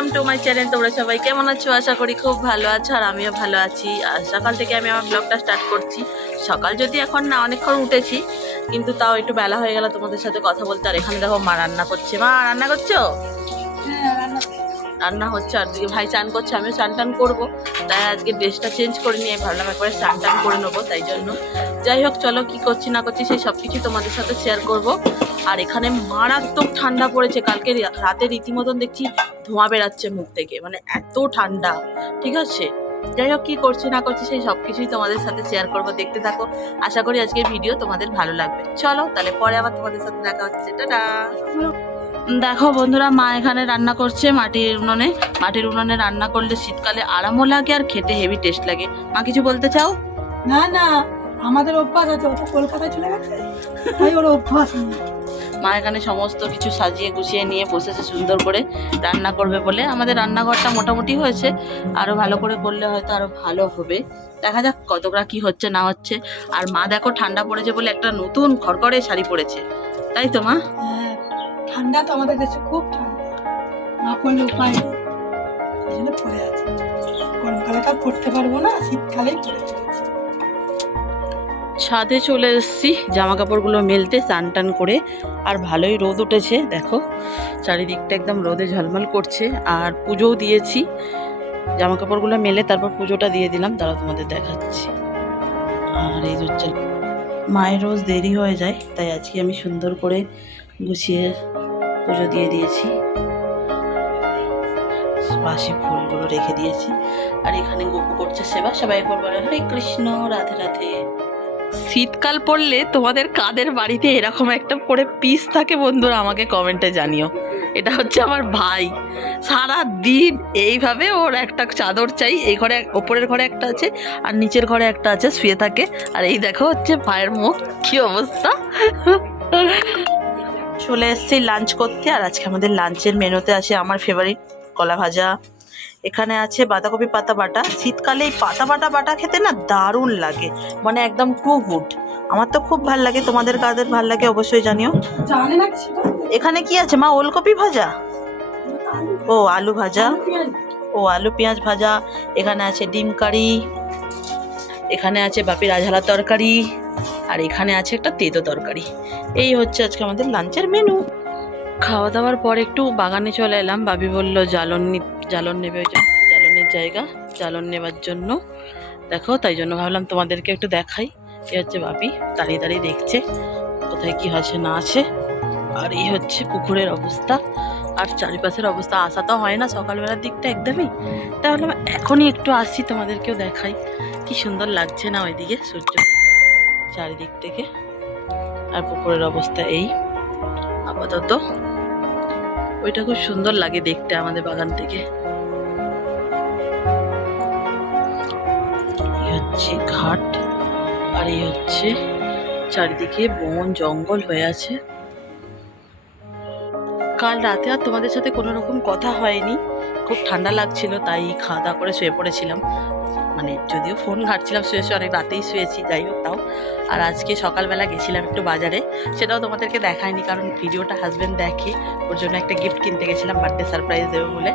Welcome to my channel তোমরা সবাই কেমন আছো? আশা করি খুব ভালো আছো আর আমিও ভালো আছি। আর সকাল থেকে আমি আমার ব্লগটা স্টার্ট করছি। সকাল যদি এখন না অনেকক্ষণ উঠেছি কিন্তু তাও একটু বেলা হয়ে গেল তোমাদের সাথে কথা বলতে। আর এখানে দেখো মা রান্না করছে। মা রান্না করছ? রান্না হচ্ছে আর দিকে ভাই চান করছে আমিও চান টান করব। তাই আজকে ড্রেসটা চেঞ্জ করে নিয়ে ভাবলাম একবারে চান টান করে নেব, তাই জন্য। যাই হোক, চলো কি করছি না করছি সেই সব কিছু তোমাদের সাথে শেয়ার করব। আর এখানে মারাত্মক ঠান্ডা পড়েছে, কালকে রাতে রীতিমতন দেখছি ধোঁয়া বেরাচ্ছে মুখ থেকে মানে এত ঠান্ডা, ঠিক আছে? যাই হোক, কী করছি না করছি সেই সব কিছুই তোমাদের সাথে শেয়ার করব, দেখতে থাকো। আশা করি আজকের ভিডিও তোমাদের ভালো লাগবে। চলো, তাহলে পরে আবার তোমাদের সাথে দেখা হচ্ছে। টাটা! দেখো বন্ধুরা মা এখানে রান্না করছে মাটির উনুনে। মাটির উনুনে রান্না করলে শীতকালে আরামও লাগে আর খেতে হেভি টেস্ট লাগে। মা কিছু বলতে চাও? না না আমাদের অভ্যাস আছে ও তো কলকাতায় চলে গেছে। তাই ওর অভ্যাস মা এখানে সমস্ত কিছু সাজিয়ে গুছিয়ে নিয়ে বসেছে সুন্দর করে রান্না করবে বলে। আমাদের রান্নাঘরটা মোটামুটি হয়েছে। আরও ভালো করে করলে হয়তো আরও ভালো হবে। দেখা যাক কতটা কি হচ্ছে না হচ্ছে। আর মা দেখো ঠান্ডা পড়েছে বলে একটা নতুন খড়খড়ে শাড়ি পরেছে তাই তো মা? হ্যাঁ, ঠান্ডা তো আমাদের দেশে খুব ঠান্ডা। না পড়লে উপায় নেই এই জন্য পরে আছে। গরমকালে তো পড়তে পারব না, শীতকালেই পরে ছাদে চলে এসেছি জামা কাপড়গুলো মেলতে, স্নান টান করে। আর ভালোই রোদ উঠেছে, দেখো। চারিদিকটা একদম রোদে ঝলমল করছে। আর পুজোও দিয়েছি। জামা কাপড়গুলো মেলে তারপর পুজোটা দিয়ে দিলাম তারা তোমাদের দেখাচ্ছি। আর এই হচ্ছে মায়ের রোজ দেরি হয়ে যায়, তাই আজকে আমি সুন্দর করে গুছিয়ে পুজো দিয়ে দিয়েছি। বাসি ফুলগুলো রেখে দিয়েছি। আর এখানে গোপু করছে সেবা, সবাই একবার হরে কৃষ্ণ, রাধে রাধে। শীতকাল পড়লে তোমাদের কাদের বাড়িতে এরকম একটা করে পিস থাকে বন্ধুরা, আমাকে কমেন্টে জানিও। এটা হচ্ছে আমার ভাই। সারা দিন এইভাবে ওর একটা চাদর চাই, এই ঘরে, ওপরের ঘরে একটা আছে, আর নিচের ঘরে একটা আছে, শুয়ে থাকে। আর এই দেখো হচ্ছে ভাইয়ের মুখ, কি অবস্থা? চলে এসেছি লাঞ্চ করতে আর আজকে আমাদের লাঞ্চের মেনুতে আছে আমার ফেভারিট কলা ভাজা। এখানে আছে বাঁধাকপি পাতা বাটা। শীতকালে এই পাতা বাটা বাটা খেতে না দারুণ লাগে মানে একদম টু গুড। আমার তো খুব ভালো লাগে তোমাদের কাদের ভালো লাগে অবশ্যই জানিও। এখানে কি আছে মা ওলকপি ভাজা? ও আলু ভাজা। ও আলু পেঁয়াজ ভাজা। এখানে আছে ডিম কারি। এখানে আছে বাপির আঝালা তরকারি। আর এখানে আছে একটা তেতো তরকারি। এই হচ্ছে আজকে আমাদের লাঞ্চের মেনু খাওয়া দাওয়ার পর একটু বাগানে চলে এলাম। বাবি বলল, জ্বালন নি- জ্বালন নেবে ওই জ্বালনের জায়গা, জ্বালন নেবার জন্য। দেখো, তাই জন্য ভাবলাম তোমাদেরকে একটু দেখাই। এ হচ্ছে বাপি দাঁড়িয়ে দাঁড়িয়ে দেখছে কোথায় কি আছে, না আছে। আর এই হচ্ছে পুকুরের অবস্থা। আর চারিপাশের অবস্থা, আসা তো হয় না সকালবেলার দিকটা একদমই। তাহলে এখনই একটু আসছি তোমাদেরকেও দেখাই। কি সুন্দর লাগছে না ওইদিকে সূর্যটা চারিদিক থেকে। আর পুকুরের অবস্থা এই। আপাতত ওইটা খুব সুন্দর লাগে দেখতে আমাদের বাগান থেকে। হচ্ছে ঘাট আর এই হচ্ছে চারিদিকে বন জঙ্গল হয়ে আছে। কাল রাতে আর তোমাদের সাথে কোনো রকম কথা হয়নি। খুব ঠান্ডা লাগছিল, তাই খাওয়া দাওয়া করে শুয়ে পড়েছিলাম। মানে যদিও ফোন ঘাটছিলাম শুয়ে শুয়ে, অনেক রাতেই শুয়েছি, যাই হোক তাও। আর আজকে সকালবেলা গেছিলাম একটু বাজারে, সেটাও তোমাদেরকে দেখায়নি, কারণ ভিডিওটা হাজব্যান্ড দেখে, ওর জন্য একটা গিফট কিনতে গেছিলাম বার্থডে সারপ্রাইজ দেবো বলে।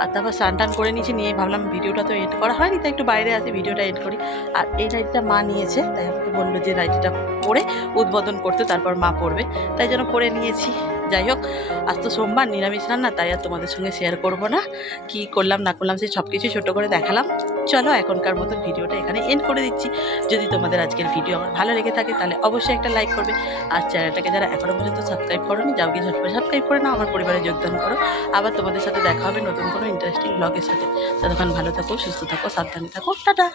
আর তারপর স্নান করে নিয়েছি, নিয়ে ভাবলাম ভিডিওটা তো এড করা হয়নি, তাই একটু বাইরে আছে, ভিডিওটা এড করি। আর এই নাইটিটা মা নিয়েছে, তাই আমাকে বলল যে নাইটিটা পরে উদ্বোধন করতে, তারপর মা পড়বে। তাই জন্য পরে নিয়েছি, যাই হোক, আজ তো সোমবার, নিরামিষ রান্না, তাই আর তোমাদের সঙ্গে শেয়ার করব না। কি করলাম, না করলাম সে সব কিছু ছোটো করে দেখালাম। চলো, এখনকার মতো ভিডিওটা এখানে এন্ড করে দিচ্ছি। যদি তোমাদের আজকের ভিডিও আমার ভালো লেগে থাকে, তাহলে অবশ্যই একটা লাইক করবে। আর চ্যানেলটাকে যারা এখনও পর্যন্ত সাবস্ক্রাইব করোনি, যাও গিয়ে ঝটপট সাবস্ক্রাইব করে নাও, আমার পরিবারে যোগদান করো। আবার তোমাদের সাথে দেখা হবে নতুন কোনো ইন্টারেস্টিং ব্লগের সাথে। ততক্ষণ ভালো থাকো, সুস্থ থাকো, সাবধানে থাকো। টাটা!